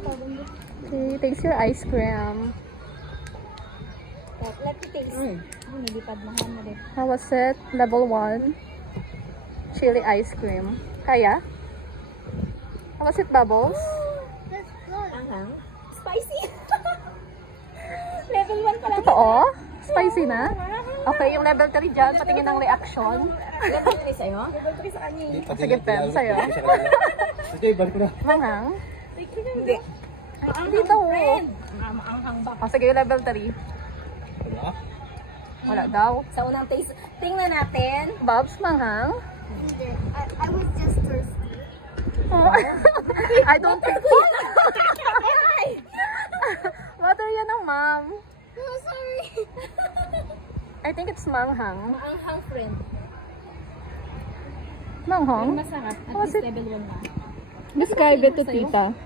Okay, taste your ice cream. Let me taste. Nilipad na mo din. How was it? Level 1. Chili ice cream. Kaya? How was it, Bubbles? That's good. Anghang. Spicy. Level 1 pa lang. Totoo? Spicy na? Okay, yung level 3 dyan, patingin ng reaction. Level 3 sa'yo? Level 3 sa kanya. Sige, Pem, sa'yo. Sige, balik ko na. Manghang? Hindi. Dito. Anghang ba? Oh, sige, level 3. Wala. Wala daw. Sa unang taste, tingnan natin. Bobs, manghang? I was just thirsty. Oh. I don't think. Water yan ng mom. Oh, sorry. I think it's manghang. Anghang friend. Manghang? Masarap. At Was least it? level 1 na. Describe it to tita.